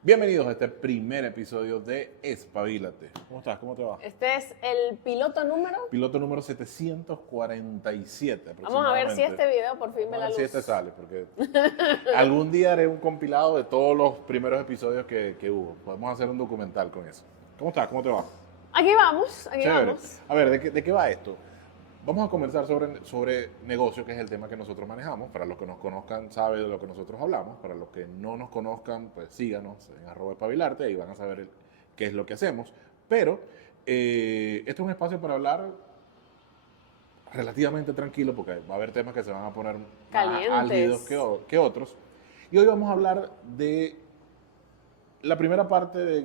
Bienvenidos a este primer episodio de Espabilate. ¿Cómo estás? ¿Cómo te va? Este es el piloto número. Piloto número 747 Vamos a ver si aproximadamente. este video por fin ve Vamos a la ver si luz. este sale, porque algún día haré un compilado de todos los primeros episodios que hubo. Podemos hacer un documental con eso. ¿Cómo estás? ¿Cómo te va? Aquí vamos, aquí Chévere. vamos. A ver, ¿de qué va esto? Vamos a conversar sobre negocio, que es el tema que nosotros manejamos. Para los que nos conozcan, saben de lo que nosotros hablamos. Para los que no nos conozcan, pues síganos en @espabilarte y van a saber qué es lo que hacemos. Pero este es un espacio para hablar relativamente tranquilo, porque va a haber temas que se van a poner más Calientes. álgidos que otros. Y hoy vamos a hablar de la primera parte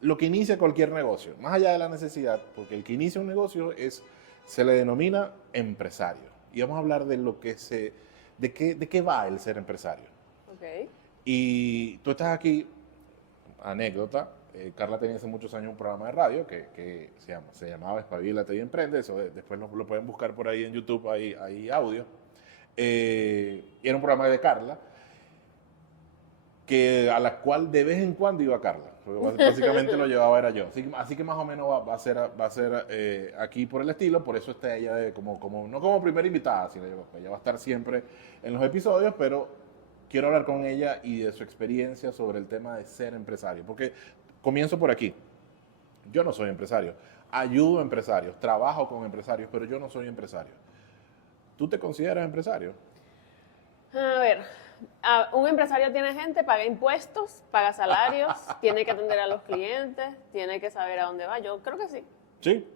lo que inicia cualquier negocio, más allá de la necesidad, porque el que inicia un negocio se le denomina empresario. Y vamos a hablar de de qué va el ser empresario. Ok. Y tú estás aquí, anécdota, Carla tenía hace muchos años un programa de radio que se llamaba Espabilate y Emprende, eso después lo pueden buscar por ahí en YouTube, hay audio. Y era un programa de Carla, a la cual de vez en cuando iba Carla. Básicamente lo llevaba era yo. Así que más o menos va a ser aquí por el estilo, por eso está ella no como primera invitada, sino ella va a estar siempre en los episodios, pero quiero hablar con ella y de su experiencia sobre el tema de ser empresario. Porque comienzo por aquí. Yo no soy empresario. Ayudo a empresarios, trabajo con empresarios, pero yo no soy empresario. ¿Tú te consideras empresario? A ver, un empresario tiene gente, paga impuestos, paga salarios, tiene que atender a los clientes, tiene que saber a dónde va. Yo creo que sí. ¿Sí?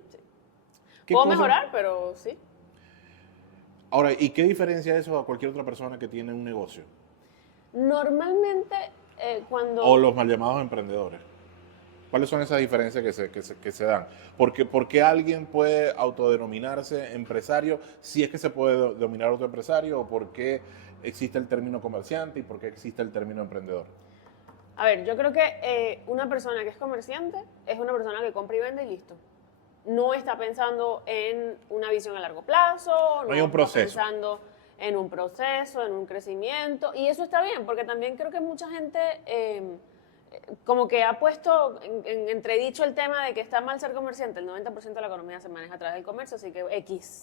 ¿Qué Puedo cosa- mejorar, pero sí. Ahora, ¿y qué diferencia eso a cualquier otra persona que tiene un negocio? Normalmente cuando... O los mal llamados emprendedores. ¿Cuáles son esas diferencias que se dan? ¿Por qué alguien puede autodenominarse empresario si es que se puede denominar otro empresario? ¿O por qué existe el término comerciante y por qué existe el término emprendedor? A ver, yo creo que una persona que es comerciante es una persona que compra y vende y listo. No está pensando en una visión a largo plazo, No hay un proceso. está pensando en un proceso, en un crecimiento, y eso está bien, porque también creo que mucha gente como que ha puesto en entredicho el tema de que está mal ser comerciante. El 90% de la economía se maneja a través del comercio, así que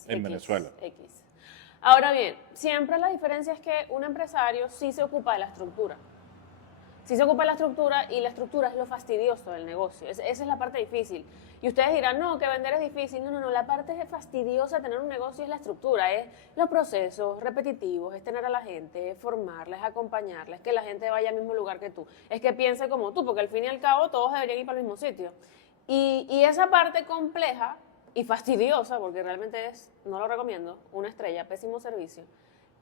En Venezuela. X. Ahora bien, siempre la diferencia es que un empresario sí se ocupa de la estructura. Sí se ocupa de la estructura y la estructura es lo fastidioso del negocio. Esa es la parte difícil. Y ustedes dirán, no, que vender es difícil. No. La parte fastidiosa de tener un negocio es la estructura, es los procesos repetitivos, es tener a la gente, es formarla, es acompañarla, es que la gente vaya al mismo lugar que tú, es que piense como tú, porque al fin y al cabo todos deberían ir para el mismo sitio. Y esa parte compleja y fastidiosa, porque realmente no lo recomiendo, una estrella, pésimo servicio,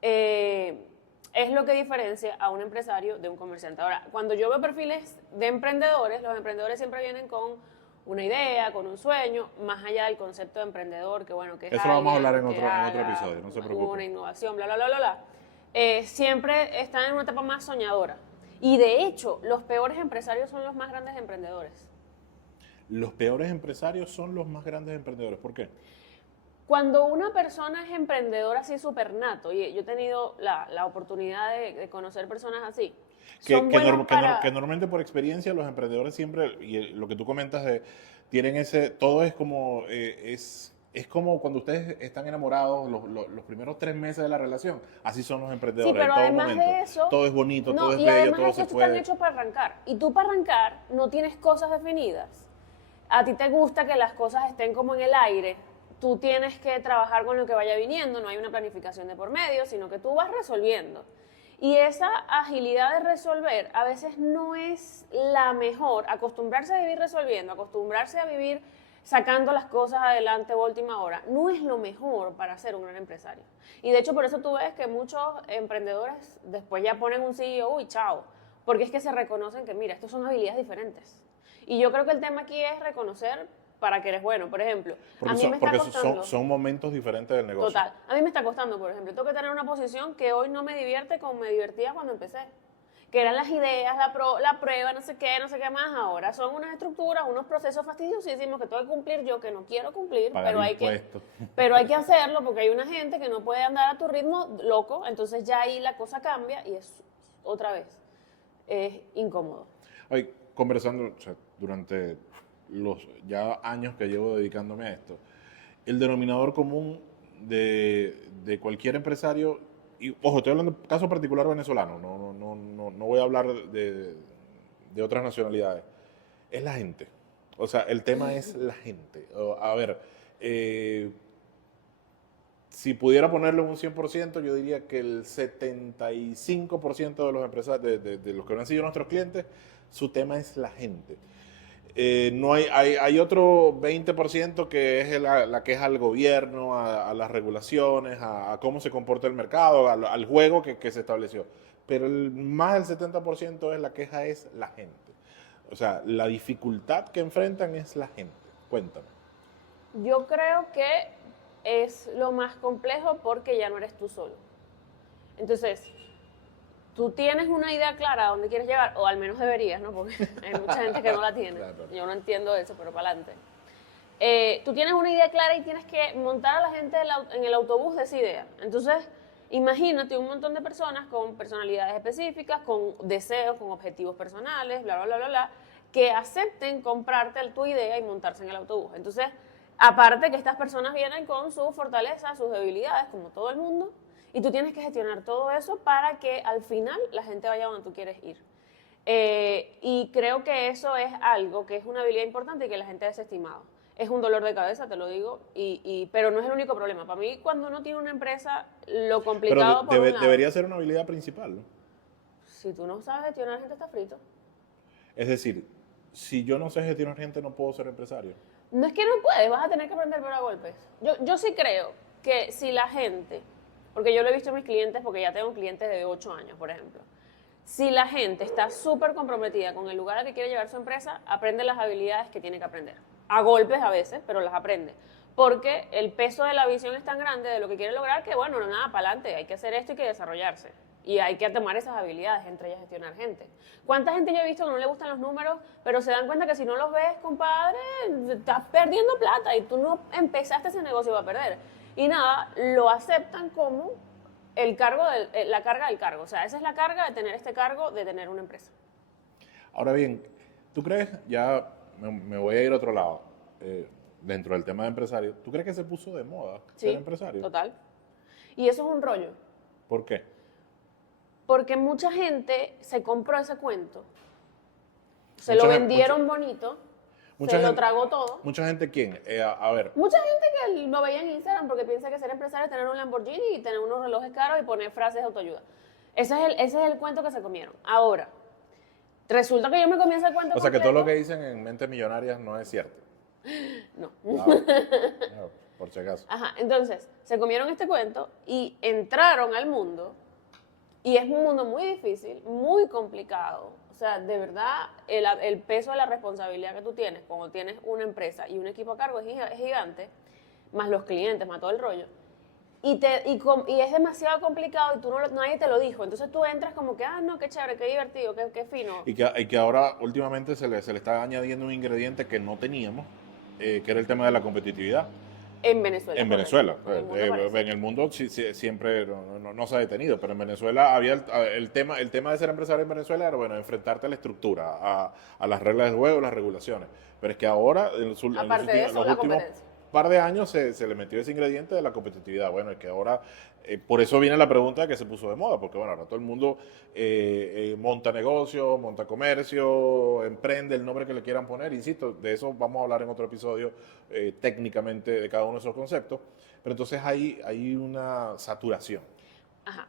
es lo que diferencia a un empresario de un comerciante. Ahora, cuando yo veo perfiles de emprendedores, los emprendedores siempre vienen con una idea, con un sueño, más allá del concepto de emprendedor, que bueno, que es Eso lo vamos a hablar en alguien que otro haga episodio, no se preocupe. una innovación, bla, bla, bla, bla, bla. Siempre están en una etapa más soñadora. Y de hecho, los peores empresarios son los más grandes emprendedores. Los peores empresarios son los más grandes emprendedores. ¿Por qué? Cuando una persona es emprendedora así súper nato, y yo he tenido la oportunidad de conocer personas así, son buenos para... Que normalmente por experiencia los emprendedores siempre, lo que tú comentas, tienen todo es como, es como cuando ustedes están enamorados los primeros 3 meses de la relación, así son los emprendedores, Sí, pero en todo además momento. de eso... Todo es bonito, No, todo es y bello, además todo de se eso están puede. hechos para arrancar. Y tú para arrancar no tienes cosas definidas. A ti te gusta que las cosas estén como en el aire. Tú tienes que trabajar con lo que vaya viniendo, no hay una planificación de por medio, sino que tú vas resolviendo. Y esa agilidad de resolver a veces no es la mejor. Acostumbrarse a vivir resolviendo, acostumbrarse a vivir sacando las cosas adelante a última hora, no es lo mejor para ser un gran empresario. Y de hecho por eso tú ves que muchos emprendedores después ya ponen un CEO y chao, porque es que se reconocen que mira, estos son habilidades diferentes. Y yo creo que el tema aquí es reconocer para que eres bueno. Por ejemplo, a mí me está costando... Son momentos diferentes del negocio. Total. A mí me está costando, por ejemplo, tengo que tener una posición que hoy no me divierte como me divertía cuando empecé. Que eran las ideas, la prueba, no sé qué más. Ahora son unas estructuras, unos procesos fastidiosísimos que tengo que cumplir yo, que no quiero cumplir, Pagar impuestos. pero hay que hacerlo porque hay una gente que no puede andar a tu ritmo loco, entonces ya ahí la cosa cambia y es otra vez. es incómodo. Hoy, conversando, o sea, durante los ya años que llevo dedicándome a esto, el denominador común de cualquier empresario, y ojo, estoy hablando de caso particular venezolano, no voy a hablar de otras nacionalidades, es la gente. O sea, el tema es la gente. A ver, si pudiera ponerle un 100%, yo diría que el 75% de los empresarios, de los que no han sido nuestros clientes, su tema es la gente. No hay otro 20% que es la queja al gobierno, a las regulaciones, a cómo se comporta el mercado, al juego que se estableció. Pero más del 70% es la queja es la gente. O sea, la dificultad que enfrentan es la gente. Cuéntame. Yo creo que es lo más complejo porque ya no eres tú solo. Entonces, tú tienes una idea clara a dónde quieres llegar, o al menos deberías, ¿no? Porque hay mucha gente que no la tiene. Claro. Yo no entiendo eso, pero para adelante. Tú tienes una idea clara y tienes que montar a la gente en el autobús de esa idea. Entonces, imagínate un montón de personas con personalidades específicas, con deseos, con objetivos personales, bla, bla, bla, bla, bla, que acepten comprarte tu idea y montarse en el autobús. Entonces, aparte que estas personas vienen con sus fortalezas, sus debilidades, como todo el mundo, y tú tienes que gestionar todo eso para que al final la gente vaya donde tú quieres ir. Y creo que eso es algo que es una habilidad importante y que la gente ha desestimado. Es un dolor de cabeza, te lo digo, pero no es el único problema. Para mí, cuando uno tiene una empresa, lo complicado Pero por un lado, debería ser una habilidad principal, ¿no? si tú no sabes gestionar gente, está frito. Es decir, si yo no sé gestionar gente, no puedo ser empresario. No es que no puedes, vas a tener que aprender por a golpes. Yo sí creo que si la gente, porque yo lo he visto en mis clientes, porque ya tengo clientes de 8 años, por ejemplo, si la gente está súper comprometida con el lugar al que quiere llevar su empresa, aprende las habilidades que tiene que aprender. A golpes a veces, pero las aprende. Porque el peso de la visión es tan grande de lo que quiere lograr que, bueno, no nada, para adelante, hay que hacer esto y que desarrollarse. Y hay que tomar esas habilidades, entre ellas gestionar gente. ¿Cuánta gente yo he visto que no le gustan los números, pero se dan cuenta que si no los ves, compadre, estás perdiendo plata y tú no empezaste ese negocio, va a perder? Y nada, lo aceptan como la carga del cargo. O sea, esa es la carga de tener este cargo, de tener una empresa. Ahora bien, ¿tú crees, ya me voy a ir a otro lado, dentro del tema de empresario, ¿tú crees que se puso de moda ser empresario? Total. Y eso es un rollo. ¿Por qué? Porque mucha gente se compró ese cuento, se lo vendieron bonito, se lo tragó todo. ¿Mucha gente quién? A ver. Mucha gente que lo veía en Instagram porque piensa que ser empresario es tener un Lamborghini y tener unos relojes caros y poner frases de autoayuda. Ese es el cuento que se comieron. Ahora, resulta que yo me comí ese cuento O sea, que completo. todo lo que dicen en Mentes Millonarias no es cierto. No. No, por si acaso. Ajá, entonces, se comieron este cuento y entraron al mundo. Y es un mundo muy difícil, muy complicado. O sea, de verdad, el peso de la responsabilidad que tú tienes cuando tienes una empresa y un equipo a cargo es gigante, más los clientes, más todo el rollo. Y es demasiado complicado y nadie te lo dijo. Entonces tú entras como que, no, qué chévere, qué divertido, qué fino. Y que ahora últimamente se le está añadiendo un ingrediente que no teníamos, que era el tema de la competitividad. En Venezuela. En Venezuela. En el mundo siempre no se ha detenido, pero en Venezuela había el tema de ser empresario en Venezuela era, bueno, enfrentarte a la estructura, a las reglas del juego, las regulaciones. Pero es que ahora, en los últimos par de años, se le metió ese ingrediente de la competitividad. Bueno, es que ahora, por eso viene la pregunta que se puso de moda, porque bueno, ahora todo el mundo monta negocio, monta comercio, emprende, el nombre que le quieran poner. Insisto, de eso vamos a hablar en otro episodio técnicamente de cada uno de esos conceptos. Pero entonces hay una saturación. Ajá.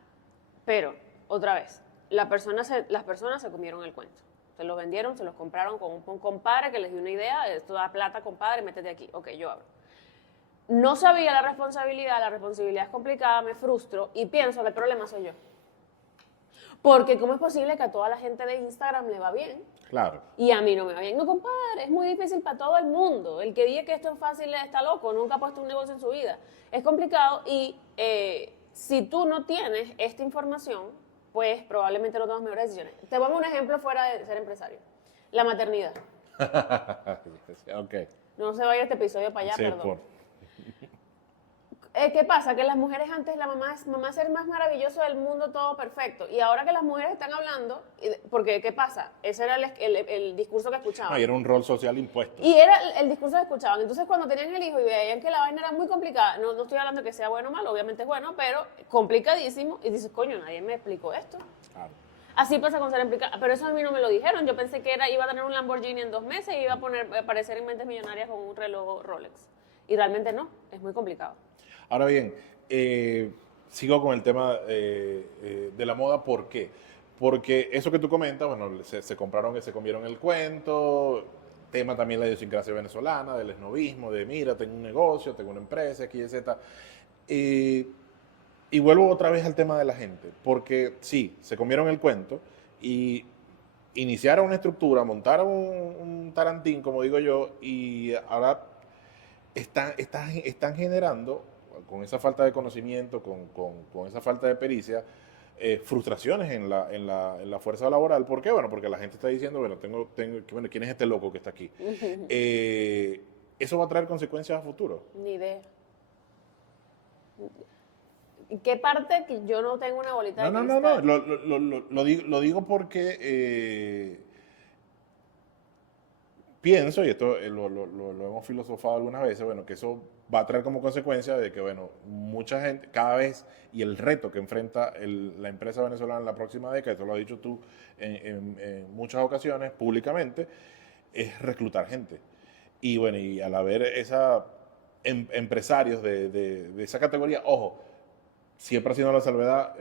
Pero, otra vez, las personas se comieron el cuento. Se los vendieron, se los compraron con un compadre que les dio una idea, esto da plata, compadre, métete aquí. Ok, yo abro. No sabía la responsabilidad es complicada, me frustro y pienso que el problema soy yo. Porque ¿cómo es posible que a toda la gente de Instagram le va bien? Claro. Y a mí no me va bien. No, compadre, es muy difícil para todo el mundo. El que diga que esto es fácil está loco, nunca ha puesto un negocio en su vida. Es complicado y si tú no tienes esta información, pues probablemente no tomas mejores decisiones. Te pongo un ejemplo fuera de ser empresario. La maternidad. Ok. No se vaya este episodio para allá, Sí, perdón. ¿Qué pasa? Que las mujeres antes, mamá es el más maravilloso del mundo, todo perfecto. Y ahora que las mujeres están hablando, porque ¿qué pasa? Ese era el discurso que escuchaban. No, y era un rol social impuesto. Y era el discurso que escuchaban. Entonces, cuando tenían el hijo y veían que la vaina era muy complicada, no estoy hablando de que sea bueno o malo, obviamente es bueno, pero complicadísimo, y dices, coño, nadie me explicó esto. Claro. Así pasa con ser empleada, pero eso a mí no me lo dijeron. Yo pensé que iba a tener un Lamborghini en 2 meses y iba a aparecer en Mentes Millonarias con un reloj Rolex. Y realmente no, es muy complicado. Ahora bien, sigo con el tema de la moda. ¿Por qué? Porque eso que tú comentas, bueno, se comieron el cuento, tema también la idiosincrasia venezolana, del esnovismo, de mira, tengo un negocio, tengo una empresa, X, y Z. Y vuelvo otra vez al tema de la gente, porque sí, se comieron el cuento y iniciaron una estructura, montaron un tarantín, como digo yo, y ahora están generando, con esa falta de conocimiento, con esa falta de pericia, frustraciones en la fuerza laboral. ¿Por qué? Bueno, porque la gente está diciendo, bueno, bueno, ¿quién es este loco que está aquí? ¿Eso va a traer consecuencias a futuro? Ni idea. ¿Qué parte que yo no tengo una bolita de No. cristal? Lo digo porque pienso, y esto lo hemos filosofado algunas veces, bueno, que eso va a traer como consecuencia de que, bueno, mucha gente, cada vez, y el reto que enfrenta la empresa venezolana en la próxima década, esto lo has dicho tú en muchas ocasiones, públicamente, es reclutar gente. Y bueno, y al haber empresarios de esa categoría, ojo, siempre haciendo la salvedad,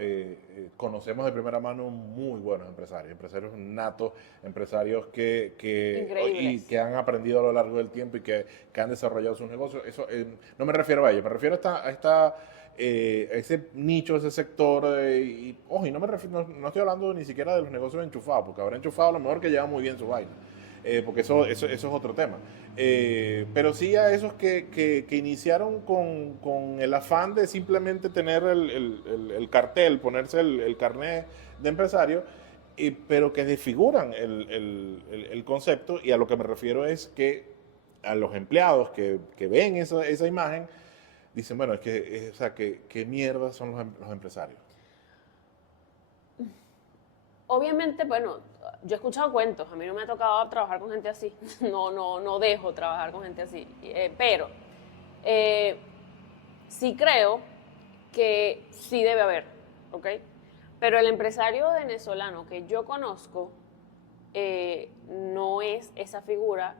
conocemos de primera mano muy buenos empresarios natos, empresarios que han aprendido a lo largo del tiempo y que han desarrollado sus negocios. Eso no me refiero a ellos, me refiero a ese nicho, ese sector. Ojo, y no estoy hablando ni siquiera de los negocios enchufados, porque habrá enchufado a lo mejor que lleva muy bien su vaina. Porque eso es otro tema. Pero sí a esos que iniciaron con el afán de simplemente tener el cartel, ponerse el carnet de empresario, pero que desfiguran el concepto. Y a lo que me refiero es que a los empleados que ven esa imagen, dicen, bueno, o sea, ¿qué mierda son los empresarios? Obviamente, bueno, yo he escuchado cuentos, a mí no me ha tocado trabajar con gente así, no dejo trabajar con gente así, pero sí creo que sí debe haber, ¿ok? Pero el empresario venezolano que yo conozco no es esa figura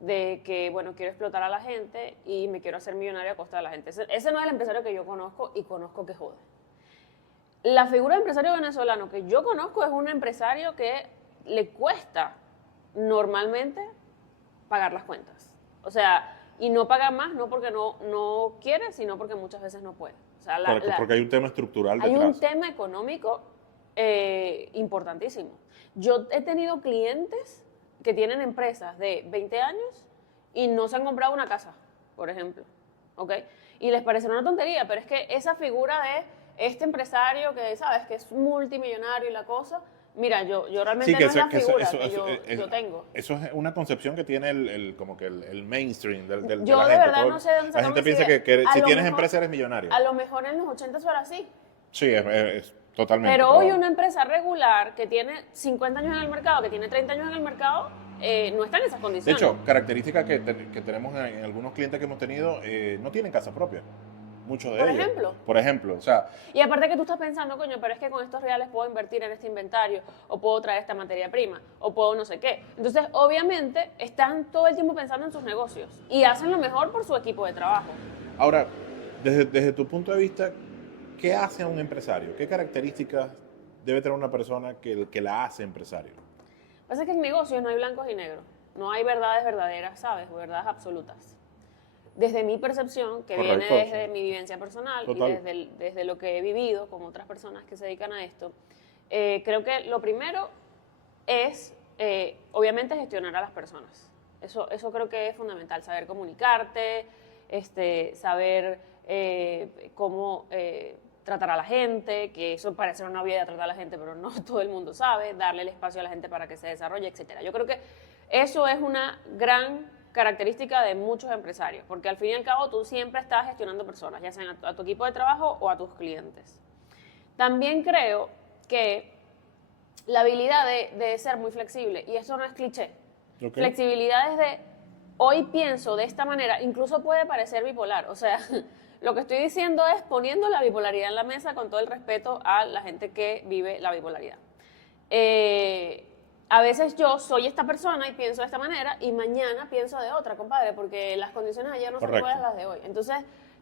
de que, bueno, quiero explotar a la gente y me quiero hacer millonario a costa de la gente. Ese no es el empresario que yo conozco y conozco que jode. La figura de empresario venezolano que yo conozco es un empresario que le cuesta normalmente pagar las cuentas. O sea, y no paga más no porque no quiere, sino porque muchas veces no puede. O sea, porque hay un tema estructural detrás. Hay un tema económico importantísimo. Yo he tenido clientes que tienen empresas de 20 años y no se han comprado una casa, por ejemplo. ¿Ok? Y les parecerá una tontería, pero es que esa figura de este empresario que, ¿sabes?, que es multimillonario y la cosa. Mira, yo realmente no es la figura que yo tengo. Eso es una concepción que tiene como que el mainstream de la gente. Yo de verdad no sé dónde la gente piensa que si tienes empresa eres millonario. A lo mejor en los 80 eso era así. Sí, es totalmente. Pero hoy una empresa regular que tiene 50 años en el mercado, que tiene 30 años en el mercado, no está en esas condiciones. De hecho, características que tenemos en algunos clientes que hemos tenido, no tienen casa propia. Muchos de ellos. Por ejemplo, o sea. Y aparte que tú estás pensando, coño, pero es que con estos reales puedo invertir en este inventario, o puedo traer esta materia prima, o puedo no sé qué. Entonces, obviamente, están todo el tiempo pensando en sus negocios y hacen lo mejor por su equipo de trabajo. Ahora, desde tu punto de vista, ¿qué hace a un empresario? ¿Qué características debe tener una persona que la hace empresario? Lo que pasa es que en negocios no hay blancos y negros. No hay verdades verdaderas, ¿sabes? O verdades absolutas. Desde mi percepción, que viene desde mi vivencia personal y desde lo que he vivido con otras personas que se dedican a esto, creo que lo primero es, obviamente, gestionar a las personas. Eso creo que es fundamental, saber comunicarte, saber cómo tratar a la gente, que eso parece una obviedad tratar a la gente, pero no todo el mundo sabe, darle el espacio a la gente para que se desarrolle, etc. Yo creo que eso es una gran característica de muchos empresarios, porque al fin y al cabo tú siempre estás gestionando personas, ya sean a tu equipo de trabajo o a tus clientes. También creo que la habilidad de ser muy flexible, y esto no es cliché, flexibilidad es de hoy pienso de esta manera, incluso puede parecer bipolar, o sea, lo que estoy diciendo es poniendo la bipolaridad en la mesa con todo el respeto a la gente que vive la bipolaridad. A veces yo soy esta persona y pienso de esta manera y mañana pienso de otra, compadre, porque las condiciones de ayer no son iguales a las de hoy. Entonces,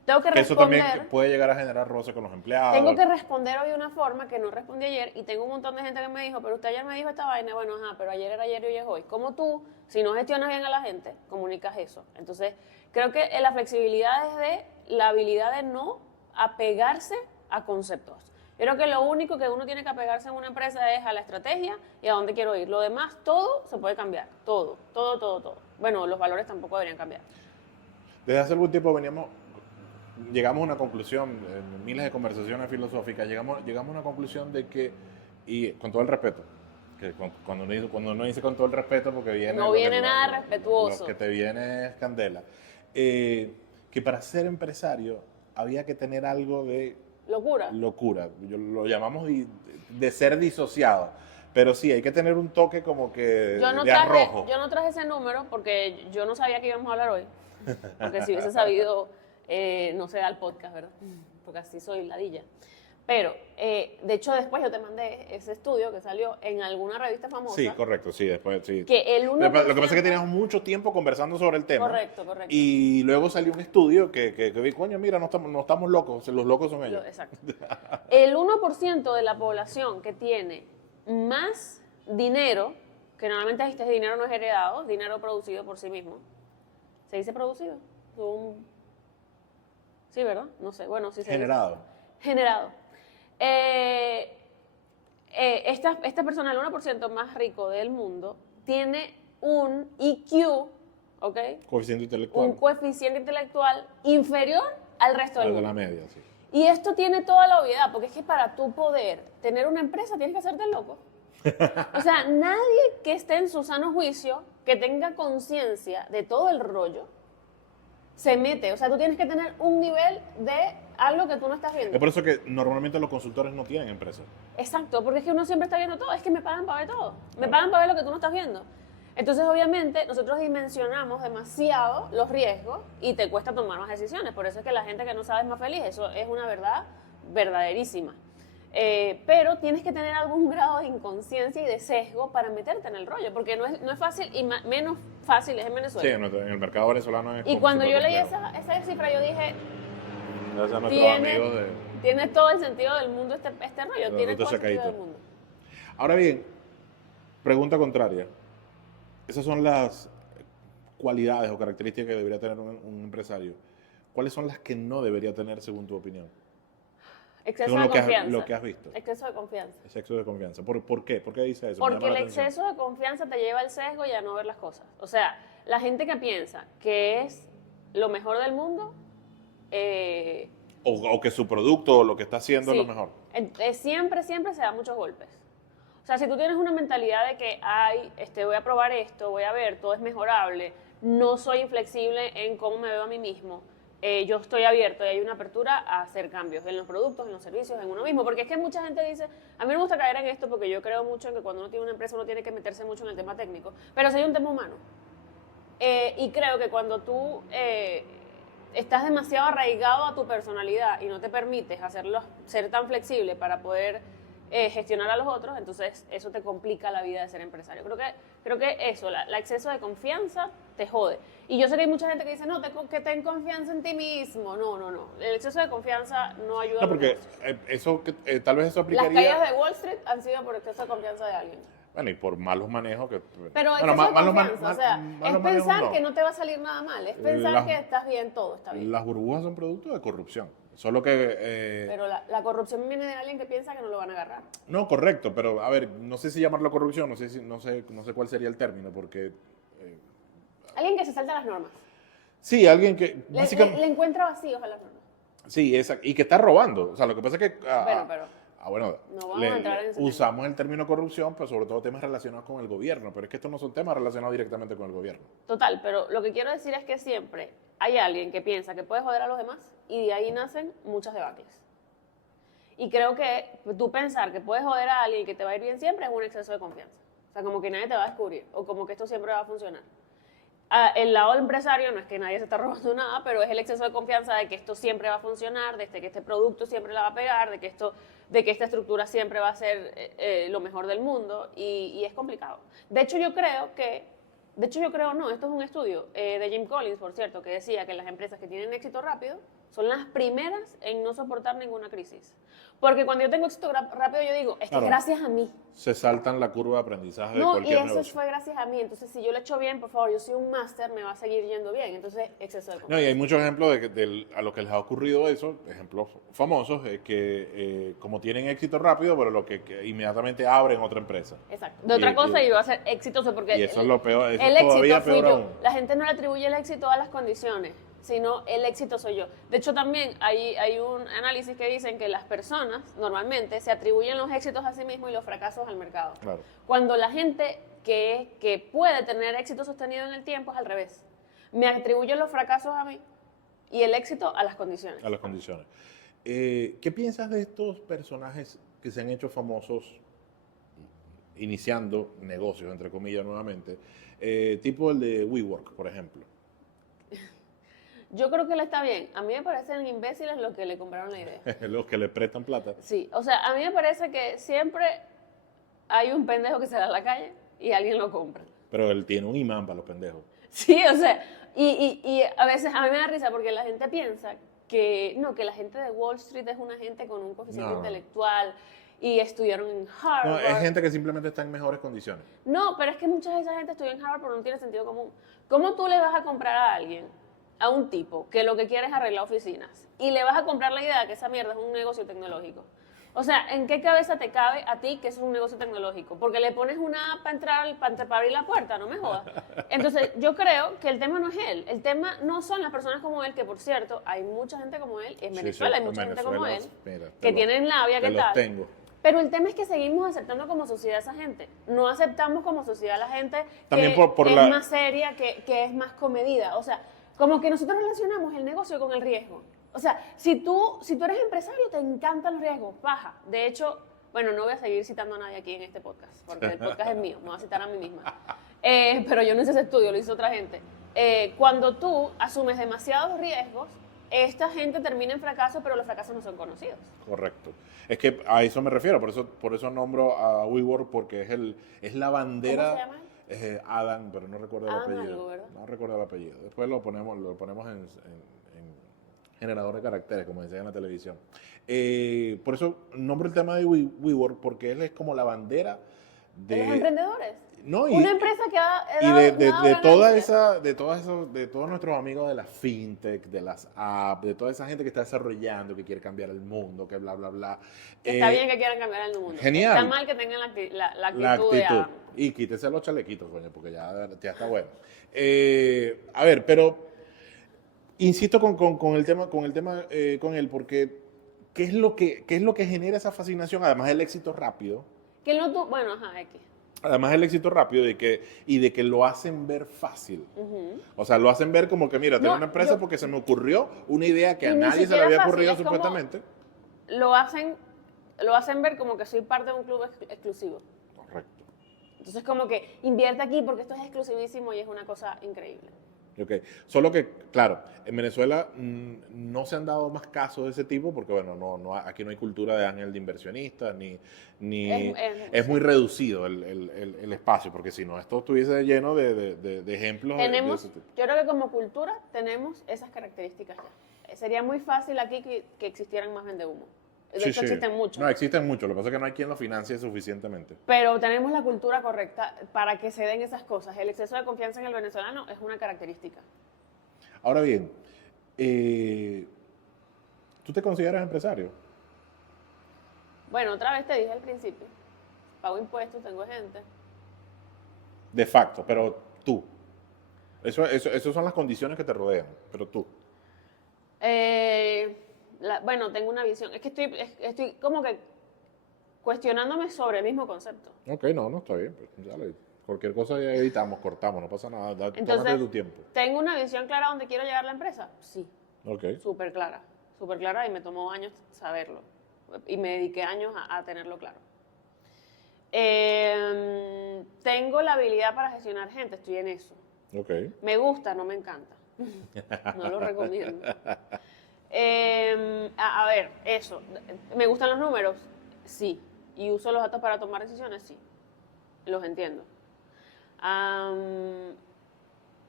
tengo que responder. Eso también puede llegar a generar roce con los empleados. Tengo que responder hoy de una forma que no respondí ayer y tengo un montón de gente que me dijo, pero usted ayer me dijo esta vaina, bueno, ajá, pero ayer era ayer y hoy es hoy. Como tú, si no gestionas bien a la gente, comunicas eso. Entonces, creo que la flexibilidad es de la habilidad de no apegarse a conceptos. Creo que lo único que uno tiene que apegarse en una empresa es a la estrategia y a dónde quiero ir. Lo demás, todo se puede cambiar. Todo. Bueno, los valores tampoco deberían cambiar. Desde hace algún tiempo llegamos a una conclusión, en miles de conversaciones filosóficas, llegamos a una conclusión de que, y con todo el respeto, que cuando uno dice con todo el respeto, porque viene... No viene nada respetuoso. Lo que te viene es candela. Que para ser empresario había que tener algo de... Locura. Lo llamamos de ser disociado. Pero sí, hay que tener un toque como que de arrojo. Yo no traje ese número porque yo no sabía que íbamos a hablar hoy. Porque si hubiese sabido, no se da el podcast, ¿verdad? Porque así soy ladilla. Pero, de hecho, después yo te mandé ese estudio que salió en alguna revista famosa. Sí, correcto, sí, después, sí. Que el 1%... Lo que pasa es que teníamos mucho tiempo conversando sobre el tema. Correcto. Y luego salió un estudio que vi, coño, mira, no estamos locos, los locos son ellos. Exacto. El 1% de la población que tiene más dinero, que normalmente este dinero no es heredado, es dinero producido por sí mismo. ¿Se dice producido? Sí, ¿verdad? No sé, bueno, sí se Generado. dice. Generado. Esta persona, el 1% más rico del mundo, tiene un IQ, ¿ok? Coeficiente intelectual. Un coeficiente intelectual inferior al resto del mundo. De la media, sí. Y esto tiene toda la obviedad, porque es que para tú poder tener una empresa tienes que hacerte loco. O sea, nadie que esté en su sano juicio, que tenga conciencia de todo el rollo, se mete. O sea, tú tienes que tener un nivel de algo que tú no estás viendo. Es por eso que normalmente los consultores no tienen empresas. Exacto, porque es que uno siempre está viendo todo. Es que me pagan para ver todo. Me pagan para ver lo que tú no estás viendo. Entonces, obviamente, nosotros dimensionamos demasiado los riesgos y te cuesta tomar más decisiones. Por eso es que la gente que no sabe es más feliz. Eso es una verdad verdaderísima. Pero tienes que tener algún grado de inconsciencia y de sesgo para meterte en el rollo, porque no es fácil y menos fácil es en Venezuela. Sí, en el mercado venezolano es... Y cuando yo leí esa cifra, yo dije, tiene todo el sentido del mundo este rollo, tiene todo el sentido del mundo. Ahora bien, pregunta contraria. Esas son las cualidades o características que debería tener un empresario. ¿Cuáles son las que no debería tener según tu opinión? Exceso de confianza. Lo que has visto. Exceso de confianza. Exceso de confianza. ¿Por qué? ¿Por qué dice eso? Porque el exceso de confianza te lleva al sesgo y a no ver las cosas. O sea, la gente que piensa que es lo mejor del mundo... o que su producto o lo que está haciendo es lo mejor. Siempre se dan muchos golpes. O sea, si tú tienes una mentalidad de que, voy a probar esto, voy a ver, todo es mejorable, no soy inflexible en cómo me veo a mí mismo, yo estoy abierto y hay una apertura a hacer cambios en los productos, en los servicios, en uno mismo. Porque es que mucha gente dice, a mí me gusta caer en esto porque yo creo mucho en que cuando uno tiene una empresa uno tiene que meterse mucho en el tema técnico. Pero si hay un tema humano. Y creo que cuando tú estás demasiado arraigado a tu personalidad y no te permites ser tan flexible para poder gestionar a los otros, entonces eso te complica la vida de ser empresario. Creo que eso, la exceso de confianza te jode. Y yo sé que hay mucha gente que dice, no, que ten confianza en ti mismo. No. El exceso de confianza no ayuda a los negocios. Tal vez eso aplicaría... Las caídas de Wall Street han sido por exceso de confianza de alguien. Bueno, y por malos manejos que... Pero exceso de confianza, o sea, es pensar que no te va a salir nada mal, es pensar que estás bien, todo está bien. Las burbujas son producto de corrupción. Solo que... Pero la corrupción viene de alguien que piensa que no lo van a agarrar. No, correcto, pero a ver, no sé si llamarlo corrupción, no sé cuál sería el término, porque... Alguien que se salta las normas. Sí, alguien que... Le encuentra vacíos a las normas. Sí, y que está robando. O sea, lo que pasa es que bueno, No vamos a entrar en ese tema. usamos el término corrupción, pero sobre todo temas relacionados con el gobierno, pero es que estos no son temas relacionados directamente con el gobierno. Total, pero lo que quiero decir es que siempre hay alguien que piensa que puede joder a los demás y de ahí nacen muchas debacles. Y creo que tú pensar que puedes joder a alguien y que te va a ir bien siempre es un exceso de confianza. O sea, como que nadie te va a descubrir o como que esto siempre va a funcionar. El lado del empresario no es que nadie se está robando nada, pero es el exceso de confianza de que esto siempre va a funcionar, de que este producto siempre la va a pegar, de que esta estructura siempre va a ser lo mejor del mundo y es complicado. De hecho yo creo, no, esto es un estudio de Jim Collins, por cierto, que decía que las empresas que tienen éxito rápido son las primeras en no soportar ninguna crisis. Porque cuando yo tengo éxito rápido, yo digo, es que Claro. es gracias a mí. Se saltan la curva de aprendizaje de No, y cualquier eso negocio. fue gracias a mí. Entonces, si yo lo he hecho bien, por favor, yo soy un máster, me va a seguir yendo bien. Entonces, exceso de No, y confianza. hay muchos ejemplos a lo que les ha ocurrido eso, ejemplos famosos, es que como tienen éxito rápido, pero que inmediatamente abren otra empresa. Exacto. De otra Y- cosa y- iba a ser exitoso porque Y eso es lo peor, eso el es todavía éxito fui peor yo. aún. La gente no le atribuye el éxito a las condiciones, sino el éxito soy yo. De hecho, también hay un análisis que dicen que las personas normalmente se atribuyen los éxitos a sí mismos y los fracasos al mercado. Claro. Cuando la gente que puede tener éxito sostenido en el tiempo es al revés. Me atribuyo los fracasos a mí y el éxito a las condiciones. A las condiciones. ¿Qué piensas de estos personajes que se han hecho famosos iniciando negocios, entre comillas, nuevamente? Tipo el de WeWork, por ejemplo. Yo creo que le está bien. A mí me parecen imbéciles los que le compraron la idea. Los que le prestan plata. Sí, o sea, a mí me parece que siempre hay un pendejo que sale a la calle y alguien lo compra. Pero él tiene un imán para los pendejos. Sí, o sea, y a veces a mí me da risa porque la gente piensa que no, que la gente de Wall Street es una gente con un coeficiente No. intelectual y estudiaron en No, Harvard. es gente que simplemente está en mejores condiciones. No, pero es que mucha de esa gente estudió en Harvard pero no tiene sentido común. ¿Cómo tú le vas a comprar a alguien, a un tipo que lo que quiere es arreglar oficinas y le vas a comprar la idea de que esa mierda es un negocio tecnológico? O sea, ¿en qué cabeza te cabe a ti que eso es un negocio tecnológico? Porque le pones una app para entrar, para abrir la puerta, no me jodas. Entonces, yo creo que el tema no es él. El tema no son las personas como él, que por cierto, hay mucha gente como él. En Sí, Venezuela sí, hay mucha en gente como él, Venezuela, mira, que tienen labia, te ¿qué los tal? tengo. Pero el tema es que seguimos aceptando como sociedad a esa gente. No aceptamos como sociedad a la gente También que por es la- más seria, que es más comedida. O sea, como que nosotros relacionamos el negocio con el riesgo. O sea, si tú eres empresario, te encantan los riesgos, baja. De hecho, bueno, no voy a seguir citando a nadie aquí en este podcast, porque el podcast es mío, me voy a citar a mí misma. Pero yo no hice ese estudio, lo hizo otra gente. Cuando tú asumes demasiados riesgos, esta gente termina en fracaso, pero los fracasos no son conocidos. Correcto. Es que a eso me refiero, por eso nombro a WeWork, porque es la bandera. ¿Cómo se llama él? Adam, pero no recuerdo el Adam apellido. algo, ¿verdad? No recuerdo el apellido. Después lo ponemos en generador de caracteres, como decía en la televisión. Por eso nombro el tema de WeWork, porque él es como la bandera De los emprendedores. No, Una empresa que ha y dado- de ha dado toda ganancias. de todos nuestros amigos de la fintech, de las apps, de toda esa gente que está desarrollando, que quiere cambiar el mundo, que bla, bla, bla. Que está bien que quieran cambiar el mundo. Genial. Está mal que tengan la actitud, La de actitud. Adam. Y quítese los chalequitos, coño, porque ya está bueno. A ver, pero insisto con el tema con él, porque qué es lo que genera esa fascinación? Además del éxito rápido. Que él no tuvo, bueno, ajá, X. Además el éxito rápido de que lo hacen ver fácil. Ujú. O sea, lo hacen ver como que, mira, tengo No, una empresa yo- porque se me ocurrió una idea que Y a ni nadie se le siquiera había fácil, ocurrido es como- supuestamente. Lo hacen ver como que soy parte de un club exclusivo. Correcto. Entonces, como que invierte aquí porque esto es exclusivísimo y es una cosa increíble. Ok. Solo que, claro, en Venezuela no se han dado más casos de ese tipo porque, bueno, aquí no hay cultura de ángel de inversionistas, ni es muy reducido el espacio, porque si no, esto estuviese lleno de ejemplos de Tenemos, ese tipo. yo creo que como cultura tenemos esas características ya. Sería muy fácil aquí que existieran más vendehumo. De Sí, hecho, sí. existen muchos. No, existen muchos. Lo que pasa es que no hay quien lo financie suficientemente. Pero tenemos la cultura correcta para que se den esas cosas. El exceso de confianza en el venezolano es una característica. Ahora bien, ¿tú te consideras empresario? Bueno, otra vez te dije al principio, pago impuestos, tengo gente. De facto, pero tú. Esas son las condiciones que te rodean, pero tú. Bueno, tengo una visión. Es que estoy como que cuestionándome sobre el mismo concepto. Ok, no, está bien. Pues, dale. Cualquier cosa ya editamos, cortamos, no pasa nada. Tómate Entonces, tu tiempo. ¿tengo una visión clara dónde quiero llegar la empresa? Sí, Ok. súper clara y me tomó años saberlo y me dediqué años a tenerlo claro. Tengo la habilidad para gestionar gente, estoy en eso. Ok. Me gusta, no me encanta. No lo recomiendo. A ver, eso. ¿Me gustan los números? Sí. ¿Y uso los datos para tomar decisiones? Sí. Los entiendo.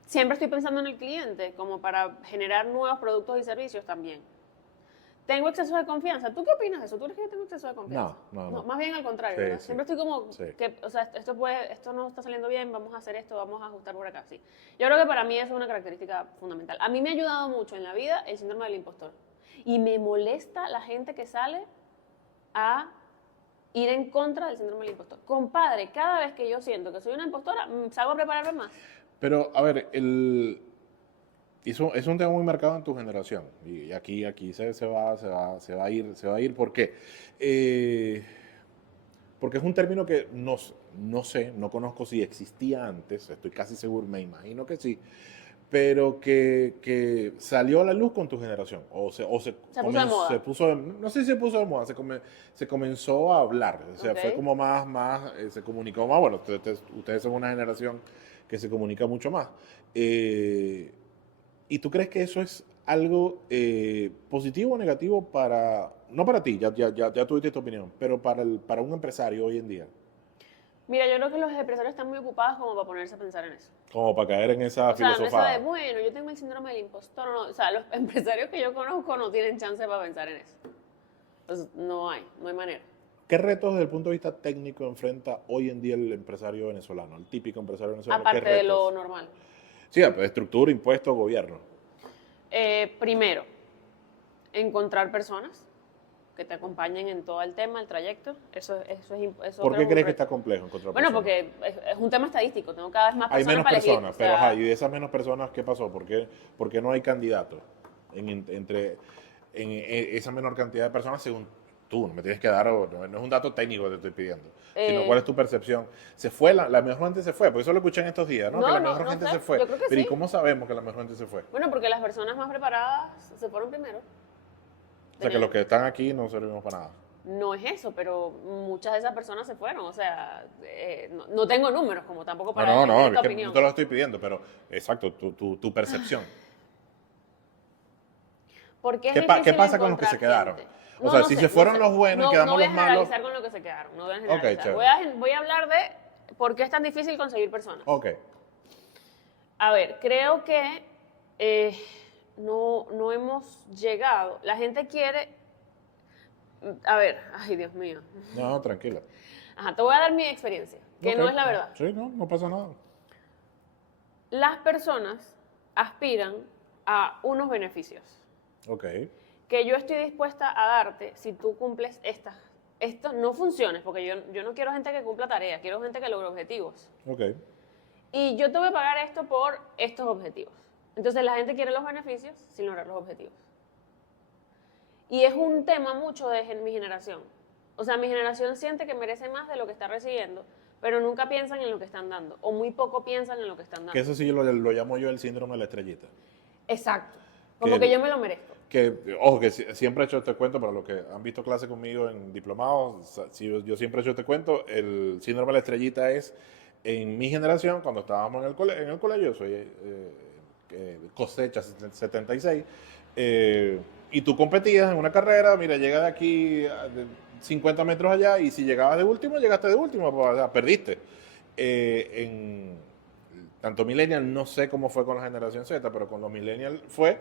Siempre estoy pensando en el cliente, como para generar nuevos productos y servicios también. ¿Tengo exceso de confianza? ¿Tú qué opinas de eso? ¿Tú crees que yo tengo exceso de confianza? No. Más bien al contrario, Sí, ¿verdad? sí. Siempre estoy como, Sí. o sea, esto no está saliendo bien, vamos a hacer esto, vamos a ajustar por acá, sí. Yo creo que para mí eso es una característica fundamental. A mí me ha ayudado mucho en la vida el síndrome del impostor. Y me molesta la gente que sale a ir en contra del síndrome del impostor. Compadre, cada vez que yo siento que soy una impostora, salgo a prepararme más. Pero, a ver, eso es un tema muy marcado en tu generación. Y aquí se va a ir. ¿Por qué? Porque es un término que no sé, no conozco si existía antes, estoy casi seguro, me imagino que sí, pero que salió a la luz con tu generación. Se puso de moda. No sé si se puso de moda, se comenzó a hablar. O sea, Ok. fue como se comunicó más. Bueno, ustedes son una generación que se comunica mucho más. ¿Y tú crees que eso es algo positivo o negativo no para ti, ya tuviste tu opinión, pero para un empresario hoy en día? Mira, yo creo que los empresarios están muy ocupados como para ponerse a pensar en eso. Como para caer en esa O sea, no es filosofada. de, bueno, yo tengo el síndrome del impostor, no. O sea, los empresarios que yo conozco no tienen chance para pensar en eso. Pues no hay manera. ¿Qué retos desde el punto de vista técnico enfrenta hoy en día el empresario venezolano, el típico empresario venezolano? ¿Qué Aparte de lo retos? normal. Sí, estructura, impuestos, gobierno. Primero, encontrar personas que te acompañen en todo el tema, el trayecto. Eso ¿Por creo qué es un crees que reto. está complejo encontrar Bueno, personas? porque es un tema estadístico. Tengo cada vez más Hay personas menos para elegir. personas, O pero sea, y de esas menos personas, ¿qué pasó? ¿Por qué no hay candidatos en esa menor cantidad de personas según tú? No me tienes que dar, no es un dato técnico que te estoy pidiendo, sino cuál es tu percepción. ¿Se fue? La mejor gente se fue, porque eso lo escuché en estos días, ¿no? Que la mejor gente sé. se fue. Yo creo que Pero ¿y sí. cómo sabemos que la mejor gente se fue? Bueno, porque las personas más preparadas se fueron primero. O sea, que los que están aquí no servimos para nada. No es eso, pero muchas de esas personas se fueron. O sea, no tengo números como tampoco para No, defender esta es que opinión. no te lo estoy pidiendo, pero exacto, tu percepción. Porque es ¿Qué difícil pasa con los que se encontrar quedaron? gente. O sea, si se fueron los buenos y quedamos los No voy a malos. generalizar con lo que se quedaron. No voy a Ok, generalizar. chévere. Voy a hablar de por qué es tan difícil conseguir personas. Ok. A ver, creo que no hemos llegado. La gente quiere. A ver, ay, Dios mío. No, tranquila. Ajá, te voy a dar mi experiencia, que Ok. no es la verdad. Sí, no pasa nada. Las personas aspiran a unos beneficios Ok. que yo estoy dispuesta a darte si tú cumples estas no funciones, porque yo no quiero gente que cumpla tareas, quiero gente que logre objetivos. Ok. Y yo te voy a pagar esto por estos objetivos. Entonces la gente quiere los beneficios sin lograr los objetivos. Y es un tema mucho de mi generación. O sea, mi generación siente que merece más de lo que está recibiendo, pero nunca piensan en lo que están dando, o muy poco piensan en lo que están dando. Que eso sí lo llamo yo el síndrome de la estrellita. Exacto. Como que yo me lo merezco. Ojo, que siempre he hecho este cuento, para los que han visto clase conmigo en diplomados, yo siempre he hecho este cuento, el síndrome de la estrellita es, en mi generación, cuando estábamos en el colegio, yo soy cosecha 76, y tú competías en una carrera, mira, llega de aquí a 50 metros allá, y si llegabas de último, llegaste de último, pues, o sea, perdiste. Tanto millennial, no sé cómo fue con la generación Z, pero con los millennials fue,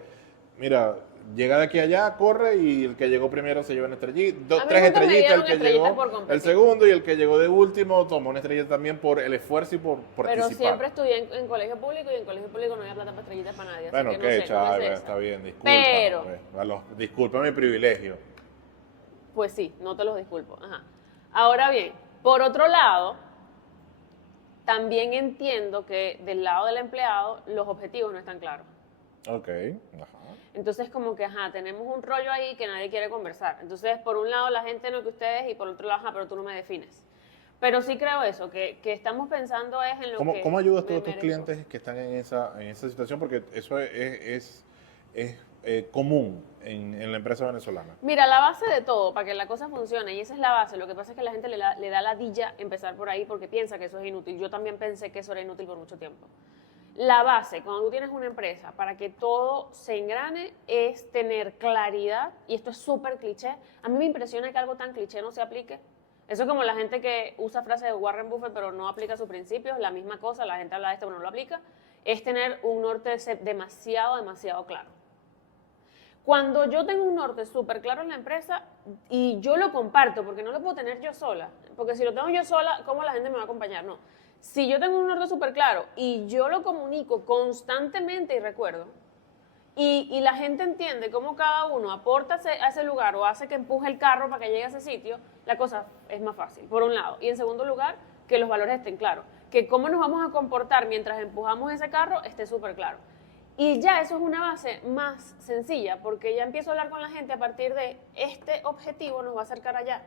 mira, llega de aquí a allá, corre y el que llegó primero se lleva una estrellita, A mí 3 nunca me estrellitas, el dieron que estrellitas llegó por competir. el segundo y el que llegó de último tomó una estrellita también por el esfuerzo y por Pero participar. siempre estudié en colegio público y en colegio público no había plata para estrellitas para nadie. Bueno, así que qué no sé, no me chaval, sé esa. está bien, disculpa. Pero, Disculpa mi privilegio. pues sí, no te los disculpo. Ajá. Ahora bien, por otro lado, también entiendo que del lado del empleado los objetivos no están claros. Ok, ajá. Entonces como que, tenemos un rollo ahí que nadie quiere conversar. Entonces, por un lado la gente no que ustedes y por otro lado, pero tú no me defines. Pero sí creo eso, que estamos pensando es en lo ¿Cómo, que cómo ayudas tú me a tus merezco. clientes que están en esa situación? Porque eso es común en la empresa venezolana. Mira, la base de todo, para que la cosa funcione, y esa es la base, lo que pasa es que la gente le da ladilla empezar por ahí porque piensa que eso es inútil. Yo también pensé que eso era inútil por mucho tiempo. La base, cuando tú tienes una empresa, para que todo se engrane, es tener claridad, y esto es súper cliché. A mí me impresiona que algo tan cliché no se aplique. Eso es como la gente que usa frases de Warren Buffett pero no aplica sus principios, la misma cosa, la gente habla de esto pero no lo aplica, es tener un norte demasiado, demasiado claro. Cuando yo tengo un norte súper claro en la empresa y yo lo comparto, porque no lo puedo tener yo sola, porque si lo tengo yo sola, ¿cómo la gente me va a acompañar? No. Si yo tengo un norte súper claro y yo lo comunico constantemente y recuerdo, y la gente entiende cómo cada uno aporta a ese lugar o hace que empuje el carro para que llegue a ese sitio, la cosa es más fácil, por un lado. Y en segundo lugar, que los valores estén claros. Que cómo nos vamos a comportar mientras empujamos ese carro esté súper claro. Y ya eso es una base más sencilla, porque ya empiezo a hablar con la gente a partir de este objetivo nos va a acercar allá.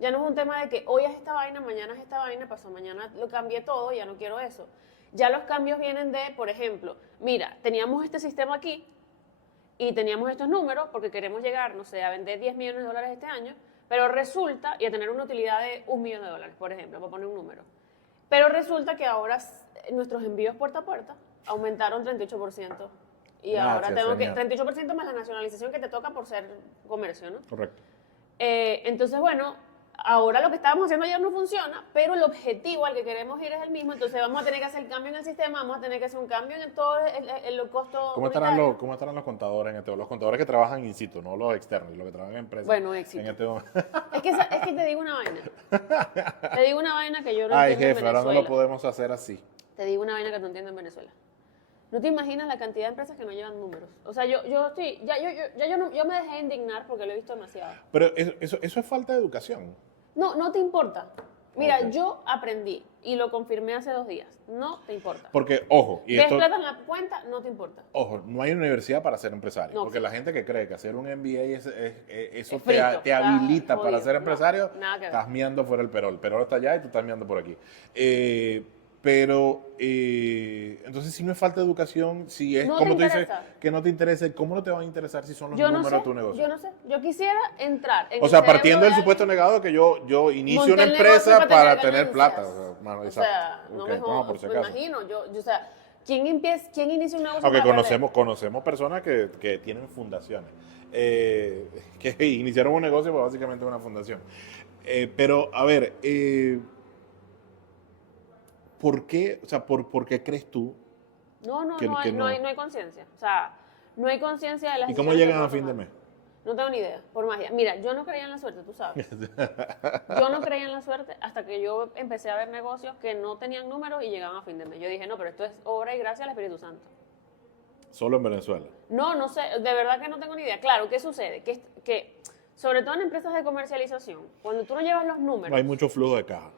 Ya no es un tema de que hoy es esta vaina, mañana es esta vaina, pasó mañana lo cambié todo, ya no quiero eso. Ya los cambios vienen de, por ejemplo, mira, teníamos este sistema aquí y teníamos estos números porque queremos llegar, no sé, a vender 10 millones de dólares este año, pero resulta, y a tener una utilidad de $1 millón, por ejemplo, para poner un número. Pero resulta que ahora nuestros envíos puerta a puerta aumentaron 38%. Y ahora tengo que, 38% más la nacionalización que te toca por ser comercio, ¿no? Correcto. Entonces, bueno, ahora lo que estábamos haciendo ayer no funciona, pero el objetivo al que queremos ir es el mismo, entonces vamos a tener que hacer el cambio en el sistema, vamos a tener que hacer un cambio en todo el costo ¿Cómo estarán los contadores en este momento? Los contadores que trabajan in situ, no los externos, los que trabajan en empresas. Bueno, éxito. En este momento. Es que te digo una vaina. Te digo una vaina que yo no Ay, entiendo jefe, en ahora no Venezuela. lo podemos hacer así. Te digo una vaina que no entiendo en Venezuela. No te imaginas la cantidad de empresas que no llevan números. O sea, yo estoy, yo me dejé indignar porque lo he visto demasiado. Pero eso es falta de educación. No te importa. Mira, Ok. yo aprendí y lo confirmé hace 2 días. No te importa. Porque, ojo, y ¿Ves esto, plata en la cuenta? No te importa. ojo, no hay universidad para ser empresario. No porque existe. la gente que cree que hacer un MBA eso Es te, frito, te está habilita para jodido. ser No, empresario, nada que ver. estás miando fuera el perol. El perol está allá y tú estás miando por aquí. Entonces, si no es falta de educación, si es No como te tú dices interesa. que no te interesa, ¿cómo no te van a interesar si son los Yo no números sé, de tu negocio? yo no sé. Yo quisiera entrar en O sea, el cerebro partiendo del de supuesto alguien. negado de que yo inicio Monté una el negocio empresa para tener tener plata. ganancias. O sea, mano, O exacto. sea, no Ok, me no, jodas, por si me acaso. imagino. O sea, ¿quién inicia un negocio Aunque para perder? conocemos personas que tienen fundaciones, que iniciaron un negocio, pues básicamente una fundación. Pero, a ver, ¿por qué, o sea, por qué crees tú? No Que no. hay conciencia. O sea, no hay conciencia de las ¿Y cómo decisiones que llegan a puedo fin de tomar. mes? No tengo ni idea, por magia. Mira, yo no creía en la suerte, tú sabes. Yo no creía en la suerte hasta que yo empecé a ver negocios que no tenían números y llegaban a fin de mes. Yo dije, no, pero esto es obra y gracia del Espíritu Santo. Solo en Venezuela. No sé, de verdad que no tengo ni idea. Claro, ¿qué sucede? Que sobre todo en empresas de comercialización, cuando tú no llevas los números... No hay mucho flujo de caja.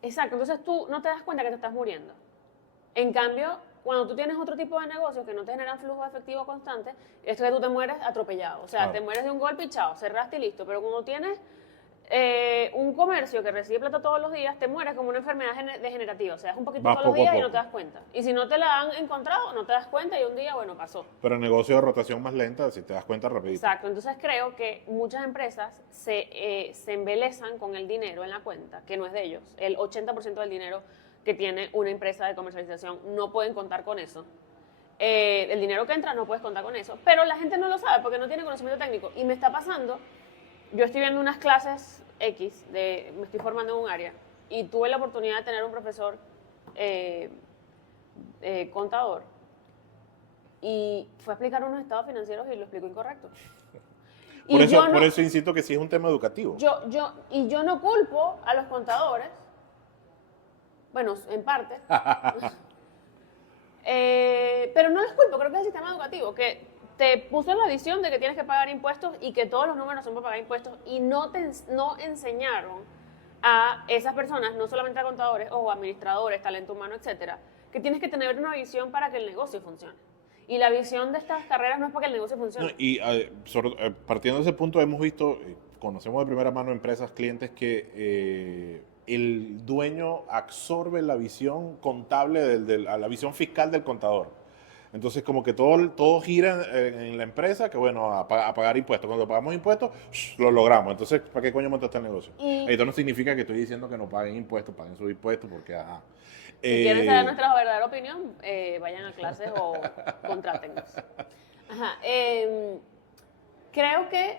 Exacto, entonces tú no te das cuenta que te estás muriendo. En cambio, cuando tú tienes otro tipo de negocios que no te generan flujo de efectivo constante, esto es que tú te mueres atropellado. O sea, Claro. te mueres de un golpe y chao, cerraste y listo. Pero cuando tienes un comercio que recibe plata todos los días, te mueres como una enfermedad degenerativa. O sea, es un poquito Vas todos los poco a días y poco. no te das cuenta. Y si no te la han encontrado, no te das cuenta y un día, bueno, pasó. Pero el negocio de rotación más lenta, si te das cuenta, rapidito. Exacto, entonces creo que muchas empresas se embelezan con el dinero en la cuenta, que no es de ellos. El 80% del dinero que tiene una empresa de comercialización no pueden contar con eso. El dinero que entra no puedes contar con eso, pero la gente no lo sabe porque no tiene conocimiento técnico. Y me está pasando, yo estoy viendo unas clases X, me estoy formando en un área, y tuve la oportunidad de tener un profesor contador, y fue a explicar unos estados financieros y lo explicó incorrecto. Por Y eso, yo no- por eso insisto que sí es un tema educativo. yo no culpo a los contadores, bueno, en parte, pero no los culpo, creo que es el sistema educativo, que te puso en la visión de que tienes que pagar impuestos y que todos los números son para pagar impuestos y no enseñaron a esas personas, no solamente a contadores o administradores, talento humano, etcétera, que tienes que tener una visión para que el negocio funcione. Y la visión de estas carreras no es para que el negocio No, funcione. y partiendo de ese punto hemos visto, conocemos de primera mano empresas, clientes que el dueño absorbe la visión contable, a la visión fiscal del contador. Entonces como que todo gira en la empresa, que bueno, a pagar impuestos. Cuando pagamos impuestos, lo logramos. Entonces, ¿para qué coño montaste el negocio? Y Esto no significa que estoy diciendo que no paguen impuestos, paguen sus impuestos, porque ajá. si quieren saber nuestra verdadera opinión, vayan a clases o contrátennos. Ajá. Creo que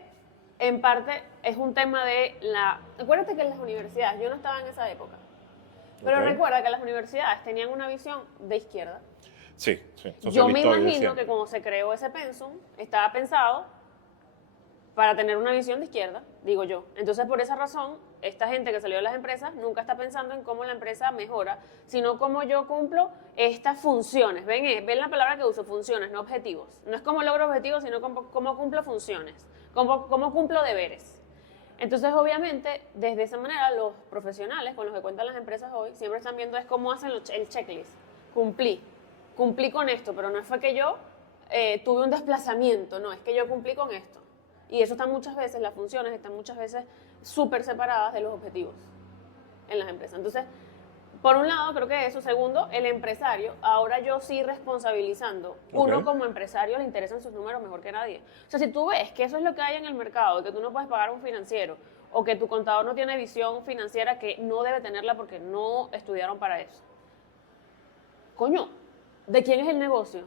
en parte es un tema de la... Acuérdate que en las universidades, yo no estaba en esa época, pero Ok. recuerda que las universidades tenían una visión de izquierda. Sí, sí. Yo me socialista de imagino siempre. que cuando se creó ese pensum, estaba pensado para tener una visión de izquierda, digo yo. Entonces, por esa razón, esta gente que salió de las empresas nunca está pensando en cómo la empresa mejora, sino cómo yo cumplo estas funciones. Ven la palabra que uso, funciones, no objetivos. No es cómo logro objetivos, sino cómo cumplo funciones, cómo cumplo deberes. Entonces, obviamente, desde esa manera, los profesionales con los que cuentan las empresas hoy siempre están viendo es cómo hacen el checklist. Cumplí con esto, pero no fue que yo tuve un desplazamiento, no, es que yo cumplí con esto. Y eso está muchas veces, las funciones están muchas veces súper separadas de los objetivos en las empresas. Entonces, por un lado, creo que eso. Segundo, el empresario, ahora yo sí responsabilizando. Uno Ok. como empresario le interesan sus números mejor que nadie. O sea, si tú ves que eso es lo que hay en el mercado, que tú no puedes pagar un financiero, o que tu contador no tiene visión financiera, que no debe tenerla porque no estudiaron para eso. Coño, ¿de quién es el negocio?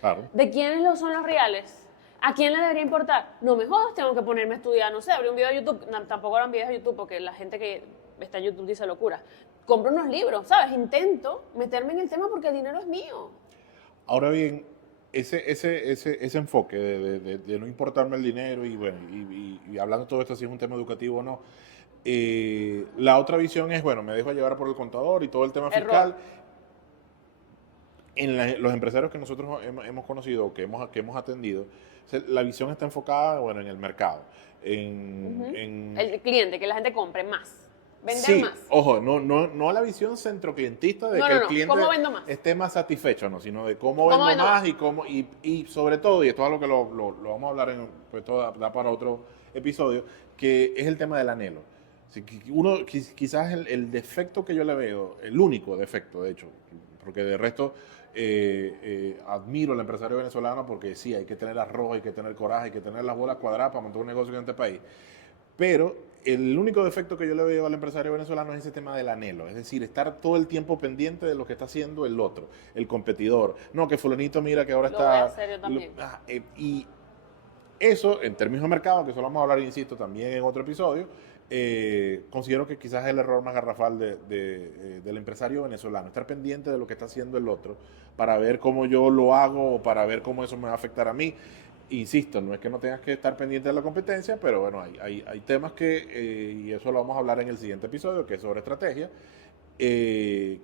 Claro. ¿De quiénes son los reales? ¿A quién le debería importar? No me jodas, tengo que ponerme a estudiar, no sé, abrir un video de YouTube. No, tampoco eran videos de YouTube porque la gente que está en YouTube dice locura. Compro unos libros, ¿sabes? Intento meterme en el tema porque el dinero es mío. Ahora bien, ese enfoque de no importarme el dinero y bueno, y hablando de todo esto, si es un tema educativo o no, la otra visión es, bueno, me dejo llevar por el contador y todo el tema Error. fiscal. Los empresarios que nosotros hemos conocido, que hemos atendido, la visión está enfocada, bueno, en el mercado. El cliente, que la gente compre más. Vender Sí, más. ojo, no la visión centroclientista de No, que no, el no. cliente ¿Cómo vendo más? esté más satisfecho, ¿no? Sino de cómo ¿Cómo vendo vendo más más? y sobre todo, y esto es algo que lo vamos a hablar pues todo da para otro episodio, que es el tema del anhelo. Así que quizás el defecto que yo le veo, el único defecto, de hecho, porque de resto admiro al empresario venezolano porque sí, hay que tener arroz, hay que tener coraje, hay que tener las bolas cuadradas para montar un negocio en este país. Pero el único defecto que yo le veo al empresario venezolano es ese tema del anhelo, es decir, estar todo el tiempo pendiente de lo que está haciendo el otro, el competidor. No, que fulanito mira que ahora Lo está... voy a hacer yo también. Y eso, en términos de mercado, que eso lo vamos a hablar, insisto, también en otro episodio, considero que quizás es el error más garrafal del empresario venezolano, estar pendiente de lo que está haciendo el otro para ver cómo yo lo hago o para ver cómo eso me va a afectar a mí. Insisto, no es que no tengas que estar pendiente de la competencia, pero bueno, hay temas y eso lo vamos a hablar en el siguiente episodio, que es sobre estrategia.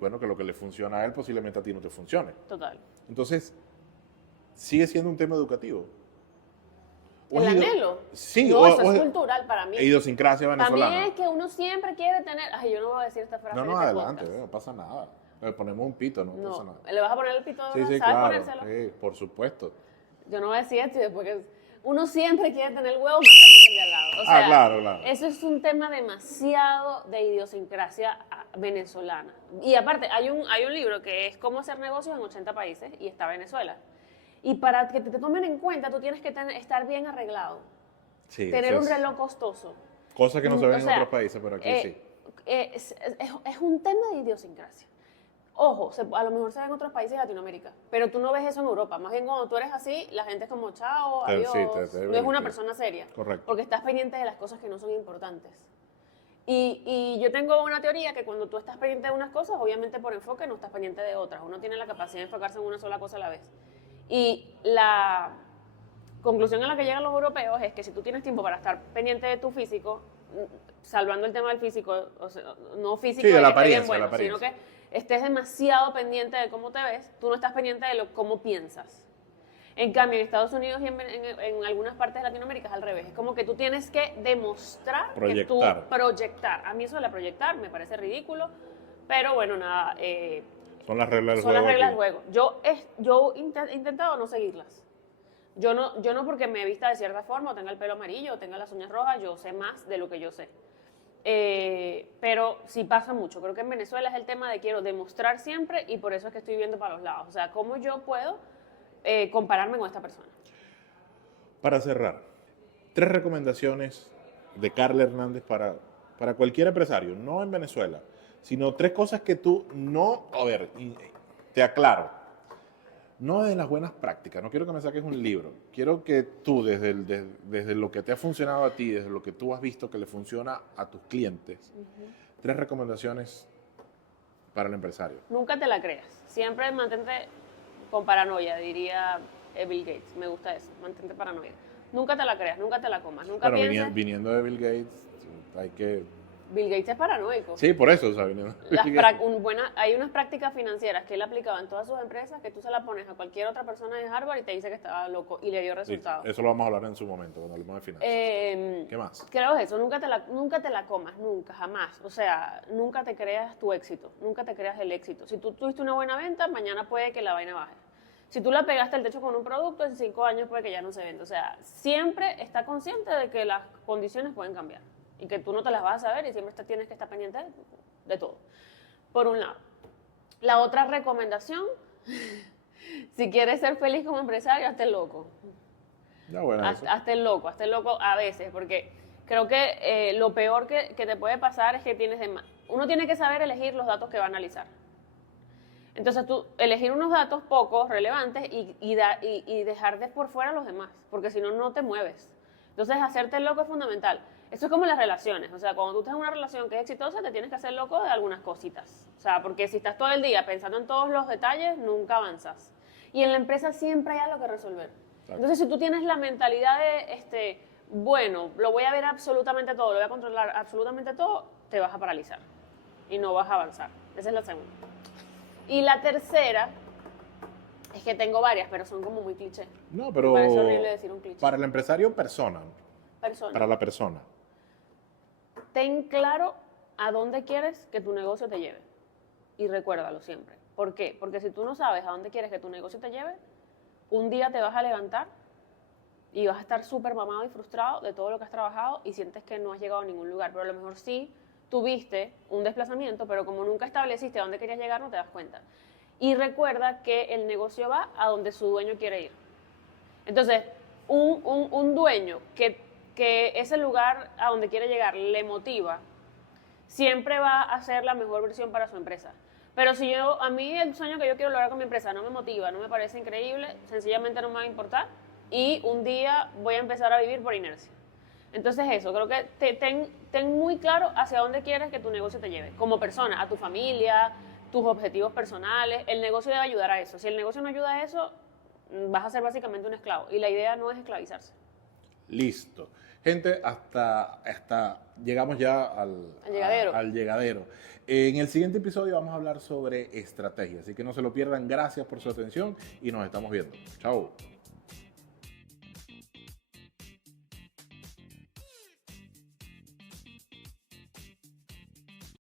Bueno, que lo que le funciona a él posiblemente a ti no te funcione. Total. Entonces, sigue siendo un tema educativo. ¿O ¿El has ido- anhelo? Sí, No, eso es cultural para mí. idiosincrasia venezolana. También es que uno siempre quiere tener... Ay, yo no voy a decir esta frase No, en no, este adelante, podcast. no pasa nada. Le ponemos un pito, no, pasa No, nada. ¿le vas a poner el pito ahora? Sí, sí, ¿Sabes claro. ponérselo? Sí, por supuesto. Yo no voy a decir esto y después que uno siempre quiere tener el huevo más grande que el de al lado. O sea, Claro, claro. eso es un tema demasiado de idiosincrasia venezolana. Y aparte, hay un libro que es Cómo hacer negocios en 80 países y está Venezuela. Y para que te tomen en cuenta, tú tienes que estar bien arreglado. Sí, Tener eso un es reloj costoso. cosa que no se ve O en sea, otros países, pero aquí sí. Es un tema de idiosincrasia. Ojo, a lo mejor se ve en otros países de Latinoamérica, pero tú no ves eso en Europa. Más bien cuando tú eres así, la gente es como, chao, Sí, adiós. No es una sí. persona seria. Correcto. Porque estás pendiente de las cosas que no son importantes. Y yo tengo una teoría que cuando tú estás pendiente de unas cosas, obviamente por enfoque no estás pendiente de otras. Uno tiene la capacidad de enfocarse en una sola cosa a la vez. Y la conclusión a la que llegan los europeos es que si tú tienes tiempo para estar pendiente de tu físico, salvando el tema del físico, o sea, no físico Sí, de la que esté bien apariencia, bueno, sino que estés demasiado pendiente de cómo te ves, tú no estás pendiente de cómo piensas. En cambio, en Estados Unidos y en algunas partes de Latinoamérica es al revés. Es como que tú tienes que demostrar que tú proyectar. A mí eso de la proyectar me parece ridículo, pero bueno, nada. Son las reglas del Son juego. las reglas aquí. del juego. Yo he intentado no seguirlas. Yo no porque me vista de cierta forma, o tenga el pelo amarillo, o tenga las uñas rojas, yo sé más de lo que yo sé. Pero sí pasa mucho. Creo que en Venezuela es el tema de quiero demostrar siempre y por eso es que estoy viendo para los lados. O sea, ¿cómo yo puedo compararme con esta persona? Para cerrar, 3 recomendaciones de Carla Hernández para cualquier empresario, no en Venezuela, sino 3 cosas que tú no, a ver, te aclaro, no de las buenas prácticas, no quiero que me saques un libro, quiero que tú desde lo que te ha funcionado a ti, desde lo que tú has visto que le funciona a tus clientes, 3 recomendaciones para el empresario. Nunca te la creas. Siempre mantente con paranoia, diría Bill Gates. Me gusta eso, mantente paranoia. Nunca te la creas, nunca te la comas, nunca Bueno, pienses... viniendo de Bill Gates, hay que... Bill Gates es paranoico. Sí, por eso, o sea, viniendo de Bill Gates. Hay unas prácticas financieras que él aplicaba en todas sus empresas que tú se las pones a cualquier otra persona de Harvard y te dice que estaba loco y le dio resultados. Eso lo vamos a hablar en su momento, cuando hablemos de finanzas. ¿Qué más? Creo eso, nunca te la comas, nunca, jamás. O sea, nunca te creas tu éxito, nunca te creas el éxito. Si tú tuviste una buena venta, mañana puede que la vaina baje. Si tú la pegaste al techo con un producto, en 5 años puede que ya no se venda. O sea, siempre está consciente de que las condiciones pueden cambiar y que tú no te las vas a saber y siempre tienes que estar pendiente de todo. Por un lado. La otra recomendación, si quieres ser feliz como empresario, hazte loco. Ya, bueno, eso. Hazte loco a veces, porque creo que lo peor que te puede pasar es que uno tiene que saber elegir los datos que va a analizar. Entonces tú elegir unos datos pocos, relevantes y dejar de por fuera los demás, porque si no, no te mueves. Entonces hacerte loco es fundamental. Esto es como las relaciones, o sea, cuando tú estás en una relación que es exitosa, te tienes que hacer loco de algunas cositas. O sea, porque si estás todo el día pensando en todos los detalles, nunca avanzas. Y en la empresa siempre hay algo que resolver. Entonces, si tú tienes la mentalidad de, bueno, lo voy a ver absolutamente todo, lo voy a controlar absolutamente todo, te vas a paralizar y no vas a avanzar. Esa es la segunda. Y la tercera, es que tengo varias, pero son como muy cliché. No, pero Me parece horrible decir un cliché. para el empresario, persona. Persona. Para la persona. Ten claro a dónde quieres que tu negocio te lleve. Y recuérdalo siempre. ¿Por qué? Porque si tú no sabes a dónde quieres que tu negocio te lleve, un día te vas a levantar y vas a estar súper mamado y frustrado de todo lo que has trabajado y sientes que no has llegado a ningún lugar. Pero a lo mejor sí tuviste un desplazamiento, pero como nunca estableciste a dónde querías llegar, no te das cuenta. Y recuerda que el negocio va a donde su dueño quiere ir. Entonces, un dueño que ese lugar a donde quiere llegar le motiva, siempre va a ser la mejor versión para su empresa. Pero si a mí el sueño que yo quiero lograr con mi empresa no me motiva, no me parece increíble, sencillamente no me va a importar y un día voy a empezar a vivir por inercia. Entonces eso, creo que ten muy claro hacia dónde quieres que tu negocio te lleve, como persona, a tu familia, tus objetivos personales. El negocio debe ayudar a eso. Si el negocio no ayuda a eso, vas a ser básicamente un esclavo y la idea no es esclavizarse. Listo. Gente, hasta llegamos ya al llegadero. En el siguiente episodio vamos a hablar sobre estrategia, así que no se lo pierdan. Gracias por su atención y nos estamos viendo. Chao.